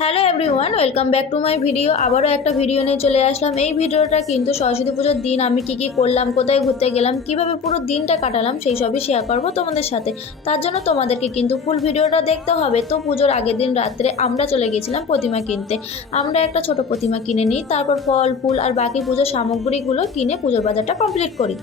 Hello everyone, welcome back to my video. আবারও একটা video নিয়ে চলে আসলাম। এই ভিডিওটা কিন্তু সরস্বতী পুজোর দিন আমি কি করলাম, কোথায় ঘুরতে গেলাম, কিভাবে পুরো দিনটা কাটালাম সেই সবই শেয়ার করবো তোমাদের সাথে। তার জন্য তোমাদেরকে কিন্তু ফুল ভিডিওটা দেখতে হবে। তো পুজোর আগের দিন রাত্রে আমরা চলে গেছিলাম প্রতিমা কিনতে। আমরা একটা ছোট প্রতিমা কিনে নিই, তারপর ফল ফুল আর বাকি পুজোর সামগ্রীগুলো কিনে পুজোর বাজারটা কমপ্লিট করি।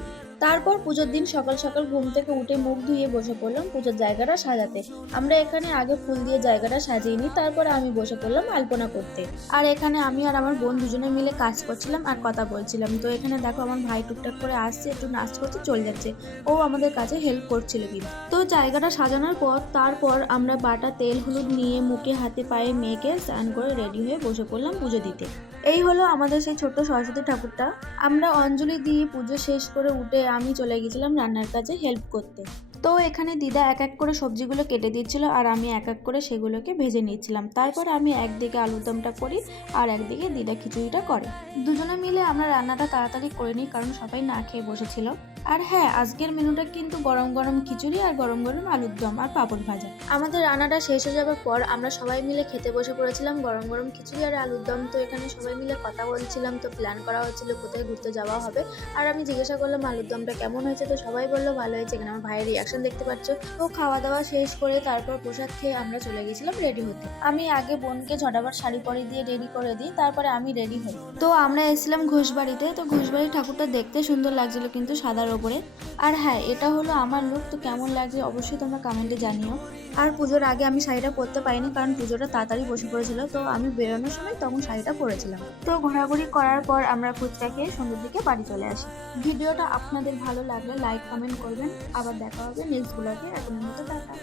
তারপর পুজোর দিন সকাল সকাল ঘুম থেকে উঠে মুখ ধুয়ে বসে পড়লাম পুজোর জায়গাটা সাজাতে। আমরা এখানে আগে ফুল দিয়ে জায়গাটা সাজিয়ে নিই, তারপর আমি বসে পড়লাম আলপনা করতে। আর এখানে আমি আর আমার বোন দুজনে মিলে কাজ করছিলাম আর কথা বলছিলাম। তো এখানে দেখো আমার ভাই টুকটাক করে আসছে, একটু নাচ করতে চলে যাচ্ছে। ও আমাদের কাছে হেল্প করছিল কিন্তু। তো জায়গাটা সাজানোর পর তারপর আমরা বাটা তেল হলুদ নিয়ে মুখে হাতে পায়ে মেয়েকে স্নান করে রেডি হয়ে বসে পড়লাম পুজো দিতে। এই হলো আমাদের সেই ছোট্ট সরস্বতী ঠাকুরটা। আমরা অঞ্জলি দিয়ে পুজো শেষ করে উঠে আমি চলে গেছিলাম রান্নার কাজে হেল্প করতে। তো এখানে দিদা এক এক করে সবজিগুলো কেটে দিচ্ছিল আর আমি এক এক করে সেগুলোকে ভেজে নিচ্ছিলাম। তারপর আমি একদিকে আলুর দমটা করি আর একদিকে দিদা খিচুড়িটা করে। দুজনে মিলে আমরা রান্নাটা তাড়াতাড়ি করে নিই, কারণ সবাই না খেয়ে বসেছিল। আর হ্যাঁ, আজকের মেনুটা কিন্তু গরম গরম খিচুড়ি আর গরম গরম আলুর দম আর পাঁপড় ভাজা। আমাদের রান্নাটা শেষ হয়ে যাওয়ার পর আমরা সবাই মিলে খেতে বসে পড়েছিলাম গরম গরম খিচুড়ি আর আলুর দম। তো এখানে সবাই মিলে কথা বলছিলাম, তো প্ল্যান করা হচ্ছিল কোথায় ঘুরতে যাওয়া হবে। আর আমি জিজ্ঞাসা করলাম আলুর দমটা কেমন হয়েছে, তো সবাই বললো ভালো হয়েছে। এখানে আমার ভাইয়ের রিয়াকশন দেখতে পাচ্ছ। তো খাওয়া দাওয়া শেষ করে তারপর প্রসাদ খেয়ে আমরা চলে গেছিলাম রেডি হতে। আমি আগে বোনকে ঝটাবার শাড়ি পরে দিয়ে রেডি করে দিই, তারপরে আমি রেডি হই। তো আমরা এসেছিলাম ঘোষবাড়িতে। তো ঘোষবাড়ির ঠাকুরটা দেখতে সুন্দর লাগছিল কিন্তু সাদার ওপরে। আর হ্যাঁ, এটা হলো আমার লুক। তো কেমন লাগছে অবশ্যই তোমরা কমেন্টে জানিও। আর পুজোর আগে আমি শাড়িটা পরতে পারিনি, কারণ পুজোটা তাড়াতাড়ি বসে পড়েছিল। তো আমি বেরোনোর সময় তখন শাড়িটা পরেছিলাম। তো ঘোরাঘুরি করার পর আমরা ফুচকা খেয়ে সন্ধ্যের দিকে বাড়ি চলে আসি। ভিডিওটা আপনাদের ভালো লাগলে লাইক কমেন্ট করবেন। আবার দেখা হবে নেক্সট ব্লগে। এখনের মতো টাটা।